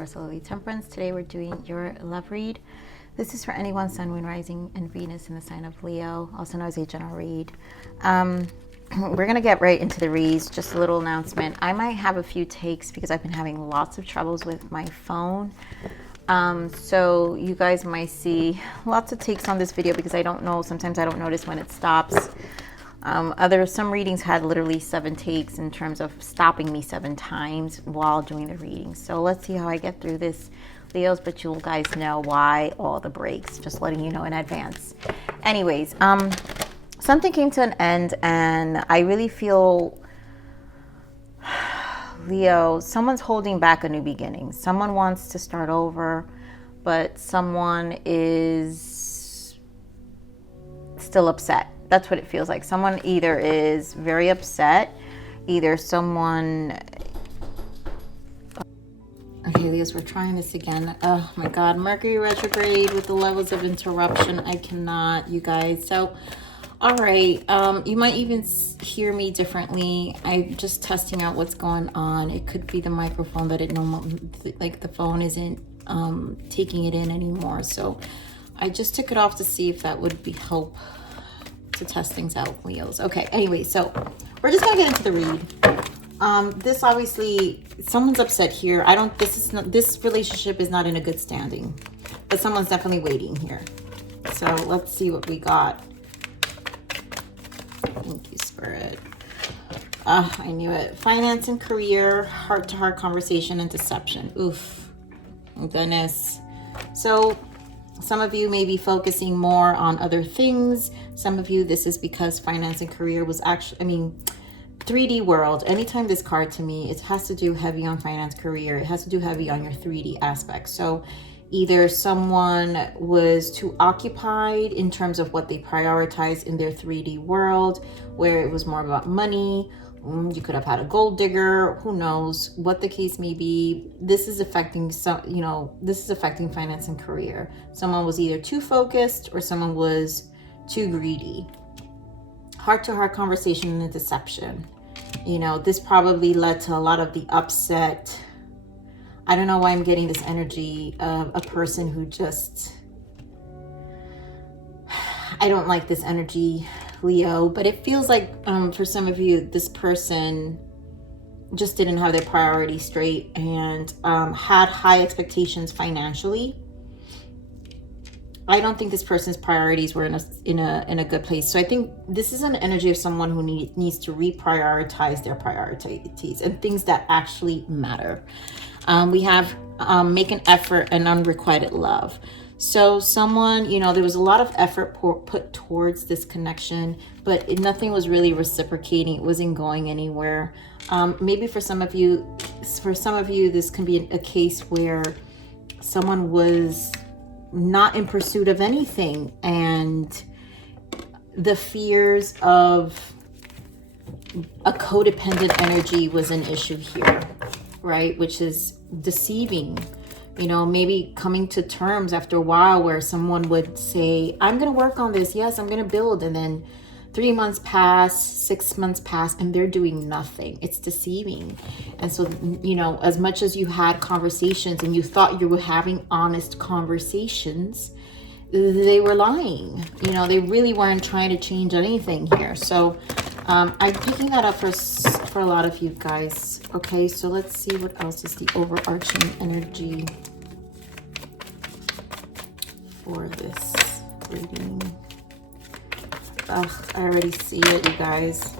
Taurus, Solar, Temperance. Today we're doing your love read. This is for anyone, Sun, Moon, Rising, and Venus in the sign of Leo, also known as a general read. We're going to get right into the reads. Just a little announcement. I might have a few takes because I've been having lots of troubles with my phone. So you guys might see lots of takes on this video because I don't know. Sometimes I don't notice when it stops. Some readings had literally 7 takes in terms of stopping me 7 times while doing the reading. So let's see how I get through this, Leos, but you guys know why all the breaks, just letting you know in advance. Anyways, something came to an end and I really feel, Leo, someone's holding back a new beginning. Someone wants to start over, but someone is still upset. That's what it feels like. Someone either is very upset, either someone... Okay, Leos, we're trying this again. Oh my God, Mercury retrograde with the levels of interruption. I cannot, you guys. So, all right, you might even hear me differently. I'm just testing out what's going on. It could be the microphone that it like the phone isn't taking it in anymore. So I just took it off to see if that would be help to test things out, Leos. Okay, anyway, so we're just gonna get into the read. This obviously, someone's upset here. This relationship is not in a good standing, but someone's definitely waiting here. So let's see what we got. Thank you, Spirit. I knew it. Finance and career, heart-to-heart conversation and deception. Oof, goodness. So some of you may be focusing more on other things. Some of you, this is because finance and career was actually, 3D world. Anytime this card to me, it has to do heavy on finance, career. It has to do heavy on your 3D aspect. So either someone was too occupied in terms of what they prioritized in their 3D world, where it was more about money. You could have had a gold digger, who knows what the case may be. This is affecting this is affecting finance and career. Someone was either too focused or someone was too greedy. Heart-to-heart conversation and the deception. This probably led to a lot of the upset. I don't know why I'm getting this energy of a person who just, I don't like this energy, Leo, but it feels like for some of you, this person just didn't have their priorities straight and had high expectations financially. I don't think this person's priorities were in a good place. So I think this is an energy of someone who needs to reprioritize their priorities and things that actually matter. We have make an effort and unrequited love. So someone, there was a lot of effort put towards this connection, but nothing was really reciprocating. It wasn't going anywhere. Maybe for some of you, this can be a case where someone was not in pursuit of anything, and the fears of a codependent energy was an issue here, right? Which is deceiving. Maybe coming to terms after a while where someone would say, I'm going to work on this. Yes, I'm going to build. And then 3 months pass, 6 months pass, and they're doing nothing. It's deceiving. And so, as much as you had conversations and you thought you were having honest conversations, they were lying. They really weren't trying to change anything here. So I'm picking that up for a lot of you guys. Okay, so let's see what else is the overarching energy for this reading. Ugh, I already see it, you guys.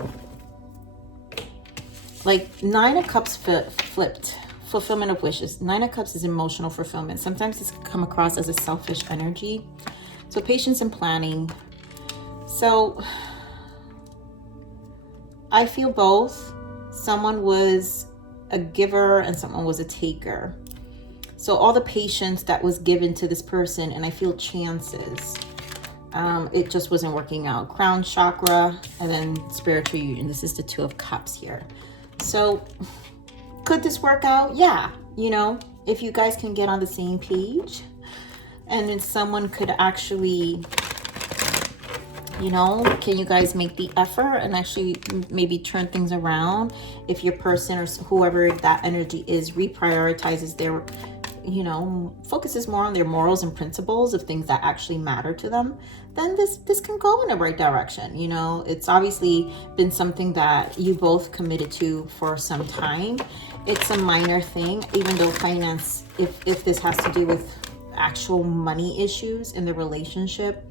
Like 9 of Cups flipped. Fulfillment of wishes. 9 of Cups is emotional fulfillment. Sometimes this can come across as a selfish energy. So patience and planning. So I feel both. Someone was a giver and someone was a taker. So all the patience that was given to this person, and I feel chances. It just wasn't working out. Crown chakra and then spiritual union. This is the 2 of Cups here. So could this work out? Yeah. If you guys can get on the same page and then someone could actually, can you guys make the effort and actually maybe turn things around? If your person or whoever that energy is reprioritizes their you know, focuses more on their morals and principles of things that actually matter to them, then this can go in the right direction. You know, it's obviously been something that you both committed to for some time. It's a minor thing, even though finance, if this has to do with actual money issues in the relationship,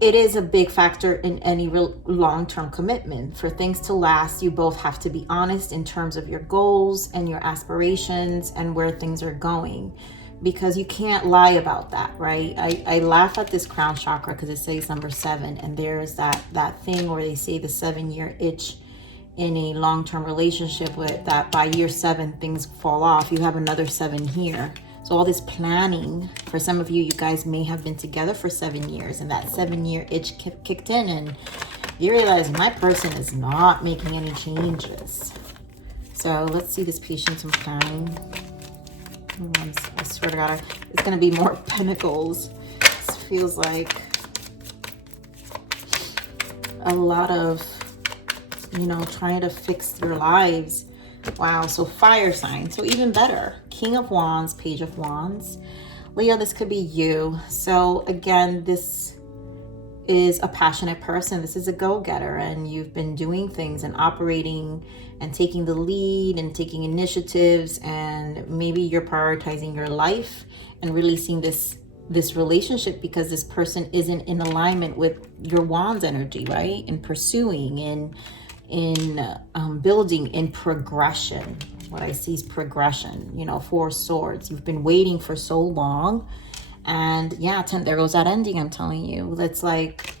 it is a big factor in any real long-term commitment. For things to last, you both have to be honest in terms of your goals and your aspirations and where things are going, because you can't lie about that, right? I laugh at this crown chakra because it says number 7, and there's that thing where they say the 7-year itch in a long-term relationship, with that by year 7 things fall off. You have another 7 here. So all this planning, for some of you, you guys may have been together for 7 years, and that 7-year itch kicked in, and you realize my person is not making any changes. So let's see this patience and planning. I swear to God, it's going to be more pentacles. This feels like a lot of, you know, trying to fix your lives. Wow, so fire sign, so even better. King of Wands, Page of Wands. Leo, this could be you. So again, this is a passionate person. This is a go-getter, and you've been doing things and operating and taking the lead and taking initiatives, and maybe you're prioritizing your life and releasing this relationship because this person isn't in alignment with your Wands energy, right? In pursuing, in building, in progression. What I see is progression, you know, 4 swords. You've been waiting for so long, and yeah, there goes that ending. I'm telling you, that's like,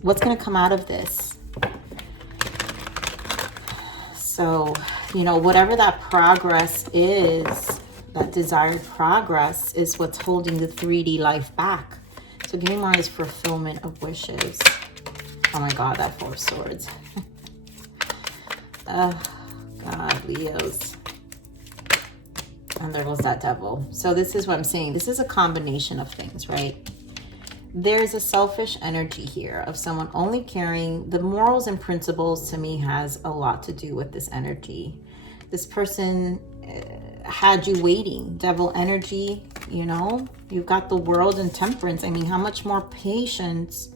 what's going to come out of this? So, you know, whatever that progress is, that desired progress is what's holding the 3D life back. So give me more of this fulfillment of wishes. Oh my God, that 4 swords. Oh God, Leos. And there goes that devil. So this is what I'm saying. This is a combination of things, right? There's a selfish energy here of someone only caring. The morals and principles, to me, has a lot to do with this energy. This person had you waiting. Devil energy, you know? You've got the World and Temperance. I mean, how much more patience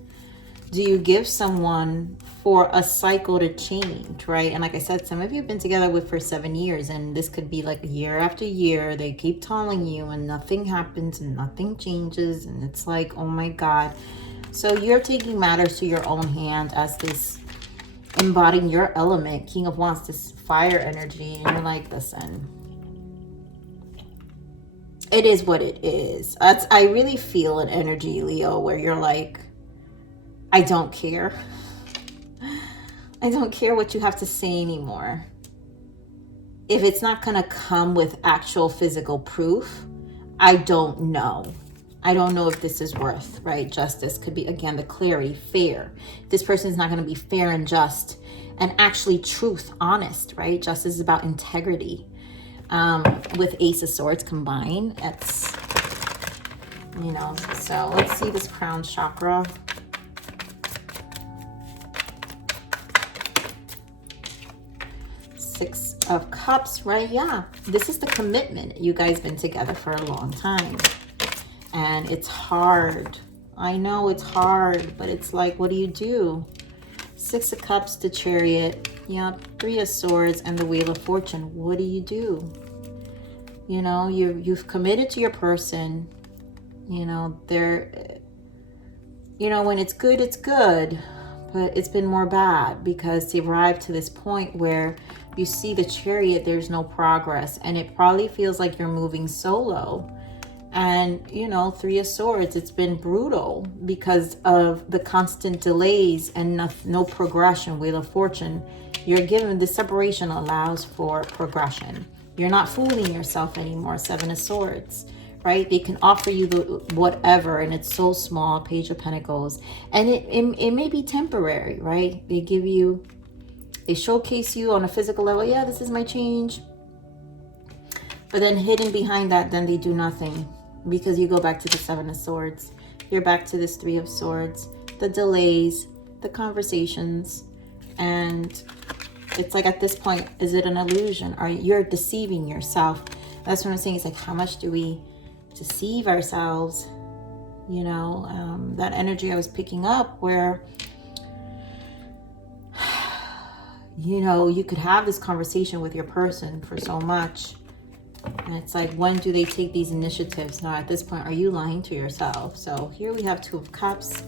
do you give someone for a cycle to change, right? And like I said, some of you have been together for 7 years, and this could be like year after year. They keep telling you and nothing happens and nothing changes, and it's like, oh my God. So you're taking matters to your own hand as this, embodying your element, King of Wands, this fire energy, and you're like, listen, it is what it is. I really feel an energy, Leo, where you're like, I don't care. I don't care what you have to say anymore. If it's not going to come with actual physical proof, I don't know. I don't know if this is worth, right? Justice could be, again, the clarity, fair. This person is not going to be fair and just and actually truth, honest, right? Justice is about integrity. With Ace of Swords combined, it's, you know, so let's see this crown chakra. Six of Cups, right? Yeah, this is the commitment. You guys been together for a long time, and it's hard. I know it's hard, but it's like, what do you do? 6 of Cups, the Chariot, yeah, 3 of Swords, and the Wheel of Fortune. What do? You know, you've committed to your person. You know, you know, when it's good, but it's been more bad because they arrived to this point where you see the Chariot, there's no progress, and it probably feels like you're moving solo. And, you know, 3 of Swords, it's been brutal because of the constant delays and no progression. Wheel of Fortune, you're given, the separation allows for progression. You're not fooling yourself anymore. 7 of Swords, right? They can offer you the whatever, and it's so small. Page of Pentacles, and it may be temporary, right? They showcase you on a physical level. Yeah, this is my change. But then hidden behind that, then they do nothing, because you go back to the 7 of Swords. You're back to this 3 of Swords, the delays, the conversations, and It's like at this point, is it an illusion? Or you're deceiving yourself? That's what I'm saying. It's like, how much do we deceive ourselves? You know, that energy I was picking up where, you know, you could have this conversation with your person for so much. And it's like, when do they take these initiatives? Now, at this point, are you lying to yourself? So here we have Two of Cups.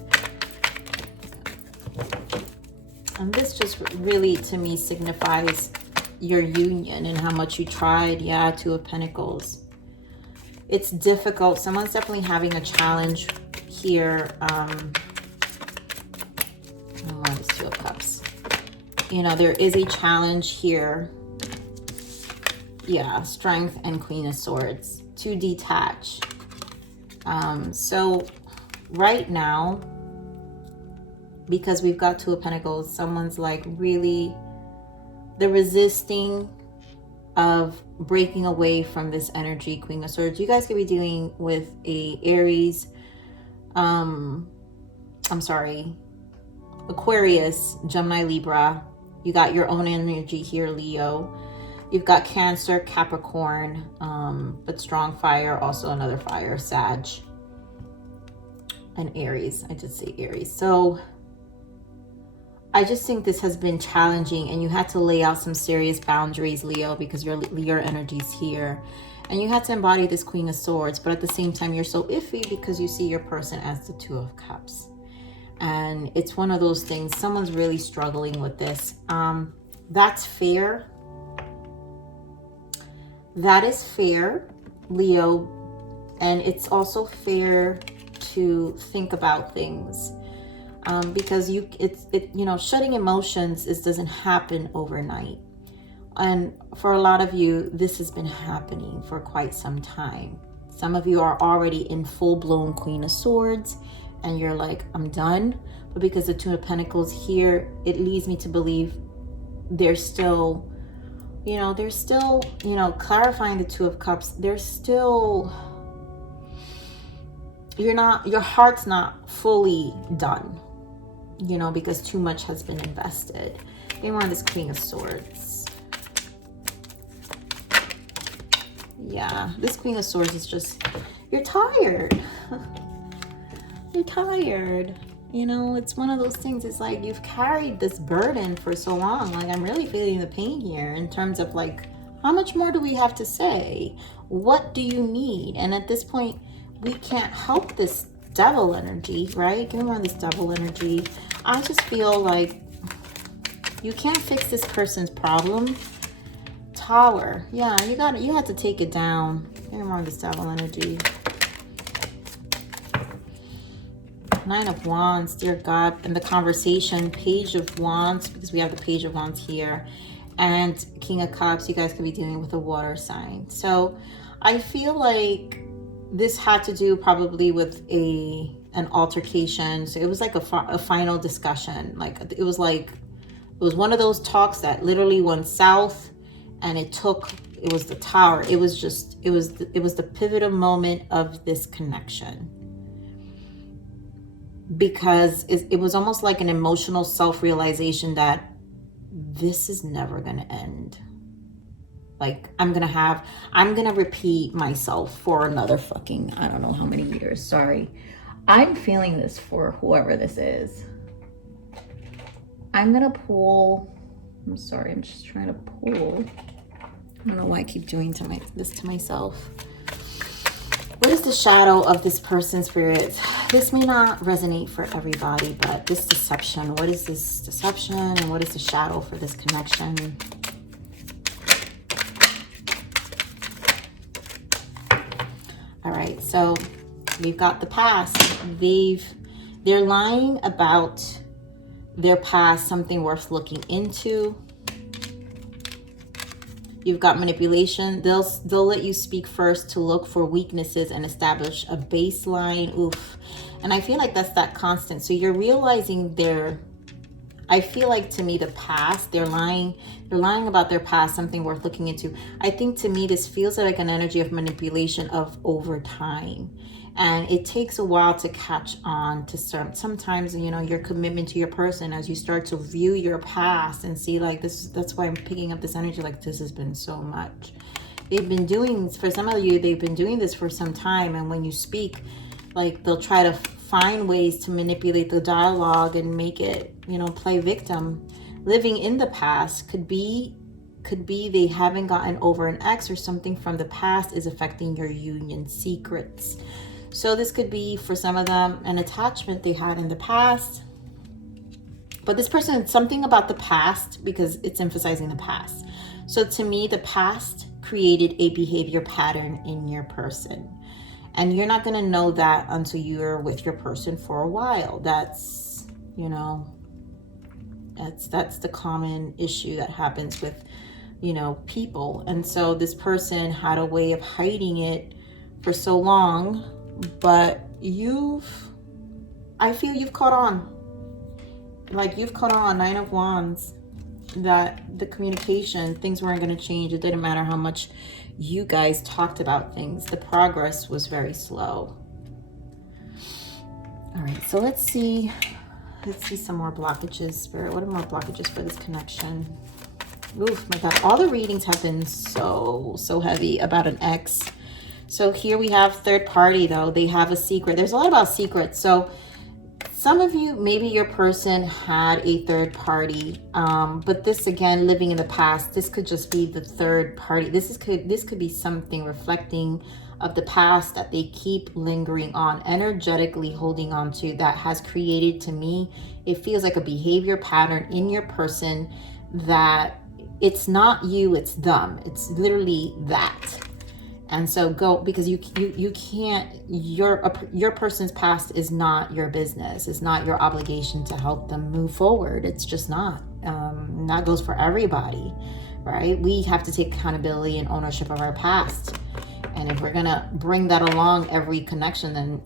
And this just really, to me, signifies your union and how much you tried. Yeah, Two of Pentacles. It's difficult. Someone's definitely having a challenge here. It's Two of Cups. You know, there is a challenge here. Yeah, Strength and Queen of Swords. To detach. So right now, because we've got Two of Pentacles, someone's like really, the resisting of breaking away from this energy, Queen of Swords. You guys could be dealing with a Aries, Aquarius, Gemini, Libra. You got your own energy here, Leo. You've got Cancer, Capricorn, but strong fire, also another fire, Sag, and Aries. I did say Aries. So I just think this has been challenging, and you had to lay out some serious boundaries, Leo, because your energy's here. And you had to embody this Queen of Swords, but at the same time, you're so iffy because you see your person as the Two of Cups. And it's one of those things, someone's really struggling with this. That's fair. That is fair, Leo. And it's also fair to think about things. Because you know, shutting emotions doesn't happen overnight. And for a lot of you, this has been happening for quite some time. Some of you are already in full-blown Queen of Swords, and you're like, I'm done. But because the Two of Pentacles here, it leads me to believe there's still, you know, clarifying the Two of Cups. There's still, your heart's not fully done. You know, because too much has been invested. We want this Queen of Swords. Yeah, this Queen of Swords is just, you're tired. You're tired. You know, it's one of those things. It's like you've carried this burden for so long. Like, I'm really feeling the pain here in terms of like, how much more do we have to say? What do you need? And at this point, we can't help this Devil energy, right? Give me more of this Devil energy. I just feel like you can't fix this person's problem. Tower. Yeah, you had to take it down. Give me more of this Devil energy. Nine of Wands, dear God. And the conversation, Page of Wands, because we have the Page of Wands here. And King of Cups, you guys could be dealing with a water sign. So I feel like this had to do probably with an altercation. So it was like a final discussion. Like it was one of those talks that literally went south, and it was the Tower. It was the pivotal moment of this connection, because it was almost like an emotional self-realization that this is never going to end. Like, I'm going to repeat myself for another fucking, I don't know how many years. Sorry. I'm feeling this for whoever this is. I'm going to pull. I'm sorry. I'm just trying to pull. I don't know why I keep doing this to myself. What is the shadow of this person's spirit? This may not resonate for everybody, but this deception. What is this deception, and what is the shadow for this connection? All right, so we've got the past. They're lying about their past, something worth looking into. You've got manipulation. They'll let you speak first to look for weaknesses and establish a baseline. Oof. And I feel like that's that constant. So you're realizing I feel like, to me, the past, they're lying about their past, something worth looking into. I think, to me, this feels like an energy of manipulation of over time. And it takes a while to catch on to sometimes, you know, your commitment to your person, as you start to view your past and see like this. That's why I'm picking up this energy. Like, this has been so much. They've been doing, for some of you, they've been doing this for some time. And when you speak, like, they'll try to find ways to manipulate the dialogue and make it, you know, play victim. Living in the past could be they haven't gotten over an ex, or something from the past is affecting your union secrets. So this could be, for some of them, an attachment they had in the past. But this person, something about the past, because it's emphasizing the past. So to me, the past created a behavior pattern in your person. And you're not going to know that until you're with your person for a while. That's, you know, that's the common issue that happens with, you know, people. And so this person had a way of hiding it for so long, but I feel you've caught on. Like, you've caught on, 9 of Wands, that the communication, things weren't going to change. It didn't matter how much you guys talked about things. The progress was very slow. All right, so let's see some more blockages, Spirit. What are more blockages for this connection? Oof, my God. All the readings have been so heavy about an ex. So here we have third party, though. They have a secret. There's a lot about secrets. So some of you, maybe your person had a third party. But this, again, living in the past, this could just be the third party. This could be something reflecting of the past that they keep lingering on, energetically holding on to, that has created, to me, it feels like a behavior pattern in your person that it's not you, it's them. It's literally that. And so because you can't, your person's past is not your business. It's not your obligation to help them move forward. It's just not. And that goes for everybody, right? We have to take accountability and ownership of our past. And if we're gonna bring that along every connection, then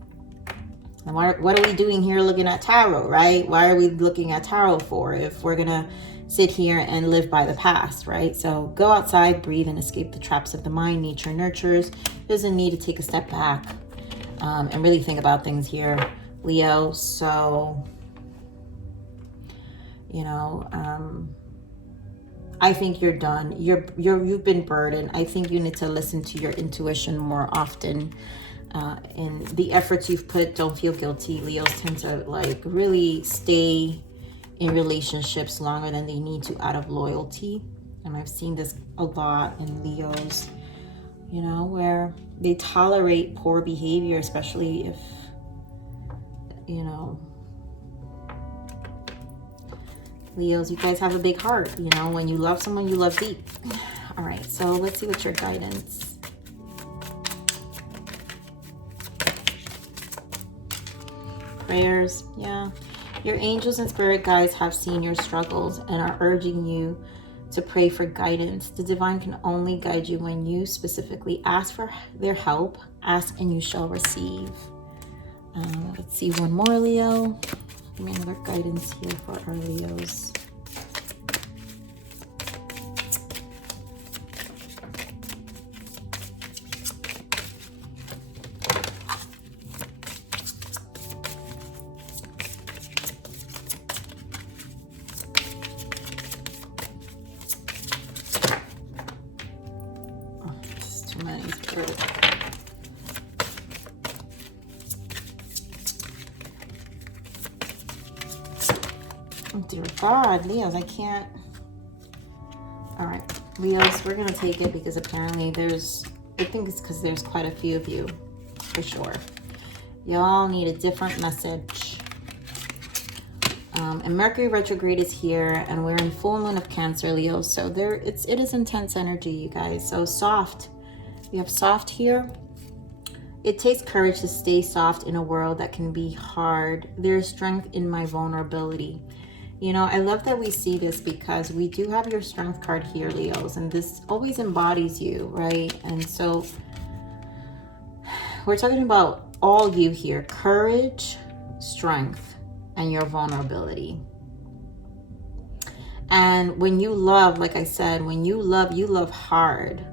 what are we doing here looking at tarot, right? Why are we looking at tarot for if we're gonna sit here and live by the past, right? So go outside, breathe, and escape the traps of the mind. Nature nurtures. Doesn't need to take a step back and really think about things here, Leo. So, you know, I think you're done. You've been burdened. I think you need to listen to your intuition more often. And the efforts you've put, don't feel guilty. Leos tend to like really stay in relationships longer than they need to out of loyalty. And I've seen this a lot in Leos, you know, where they tolerate poor behavior, especially if, you know, Leos, you guys have a big heart. You know, when you love someone, you love deep. All right, so let's see what's your guidance. Prayers, yeah. Your angels and spirit guides have seen your struggles and are urging you to pray for guidance. The divine can only guide you when you specifically ask for their help. Ask and you shall receive. Let's see one more, Leo. Give me another guidance here for our Leos. Oh, dear God, Leos, I can't. All right, Leos, we're going to take it because apparently I think it's because there's quite a few of you, for sure. Y'all need a different message. And Mercury retrograde is here, and we're in full moon of Cancer, Leo. So it is intense energy, you guys. So soft. We have soft here. It takes courage to stay soft in a world that can be hard. There is strength in my vulnerability. You know, I love that we see this because we do have your strength card here, Leos, and this always embodies you, right? And so we're talking about all you here: courage, strength, and your vulnerability. And when you love, like I said, when you love hard.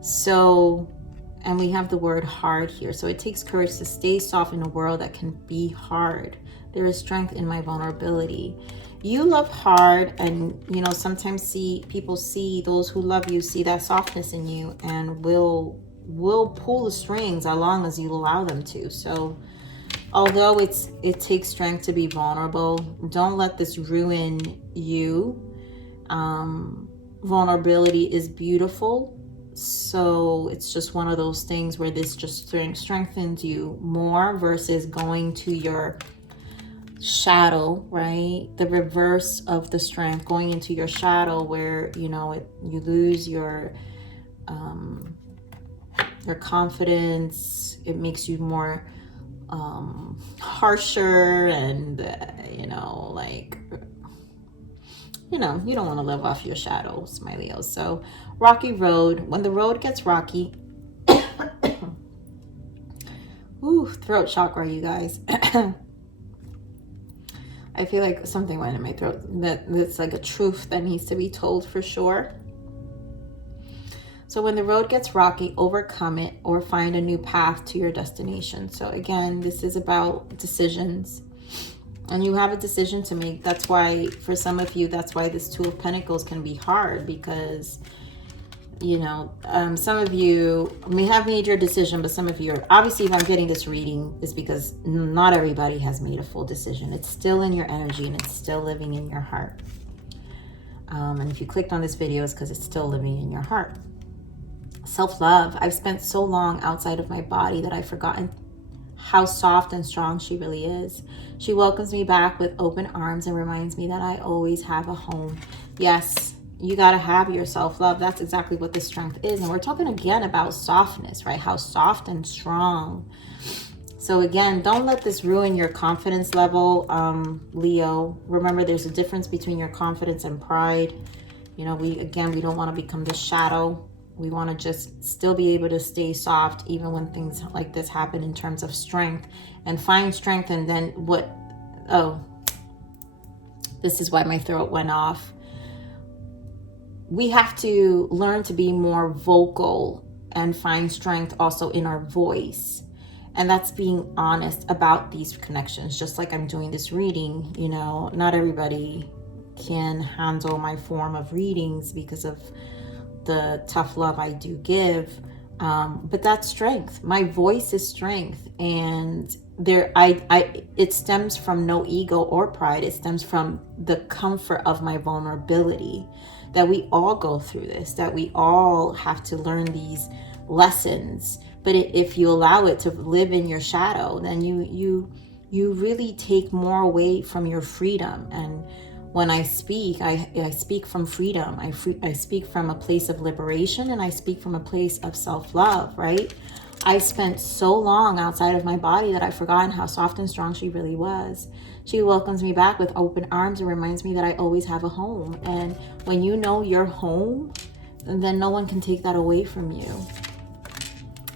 So, and we have the word hard here. So it takes courage to stay soft in a world that can be hard. There is strength in my vulnerability. You love hard, and you know, sometimes people see, those who love you see that softness in you, and will pull the strings as long as you allow them to. So although it takes strength to be vulnerable, don't let this ruin you. Vulnerability is beautiful. So it's just one of those things where this just strengthens you more versus going to your shadow, right? The reverse of the strength, going into your shadow, where you know you lose your confidence. It makes you more harsher, and you know, like, you know, you don't want to live off your shadows, my Leos. So rocky road. When the road gets rocky, ooh, throat chakra, you guys. I feel like something went in my throat. That's like a truth that needs to be told for sure. So when the road gets rocky, overcome it or find a new path to your destination. So again, this is about decisions. And you have a decision to make. That's why, for some of you, that's why this Two of Pentacles can be hard, because, you know, some of you may have made your decision, but some of you are, obviously, if I'm getting this reading, is because not everybody has made a full decision. It's still in your energy, and it's still living in your heart. And if you clicked on this video, it's because it's still living in your heart. Self-love. I've spent so long outside of my body that I've forgotten how soft and strong she really is. She welcomes me back with open arms and reminds me that I always have a home. Yes, you got to have your self-love. That's exactly what this strength is. And we're talking again about softness, right? How soft and strong. So again, don't let this ruin your confidence level, Leo. Remember, there's a difference between your confidence and pride. You know, we don't want to become the shadow. We want to just still be able to stay soft even when things like this happen, in terms of strength, and find strength. And then what? Oh, this is why my throat went off. We have to learn to be more vocal and find strength also in our voice. And that's being honest about these connections. Just like I'm doing this reading, you know, not everybody can handle my form of readings because of the tough love I do give, but that's strength. My voice is strength, and it stems from no ego or pride. It stems from the comfort of my vulnerability, that we all go through this, that we all have to learn these lessons. But if you allow it to live in your shadow, then you really take more away from your freedom. And when I speak, I speak from freedom. I speak from a place of liberation, and I speak from a place of self-love, right? I spent so long outside of my body that I've forgotten how soft and strong she really was. She welcomes me back with open arms and reminds me that I always have a home. And when you know your home, then no one can take that away from you.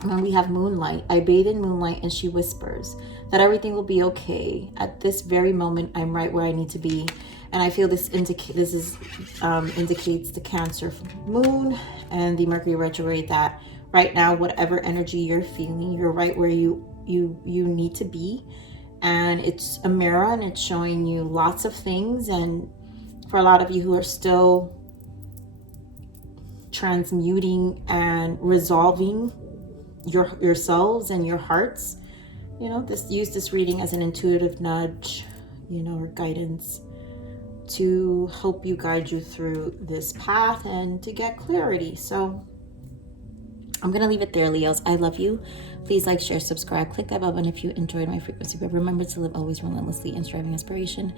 And then we have moonlight. I bathe in moonlight, and she whispers that everything will be okay. At this very moment, I'm right where I need to be. And I feel this indicates the Cancer moon and the Mercury retrograde, that right now, whatever energy you're feeling, you're right where you need to be. And it's a mirror, and it's showing you lots of things. And for a lot of you who are still transmuting and resolving yourselves and your hearts, you know, use this reading as an intuitive nudge, you know, or guidance, to help you guide you through this path and to get clarity. So I'm going to leave it there, Leos. I love you. Please like, share, subscribe, click that bell button if you enjoyed my frequency. But remember to live always relentlessly in striving inspiration.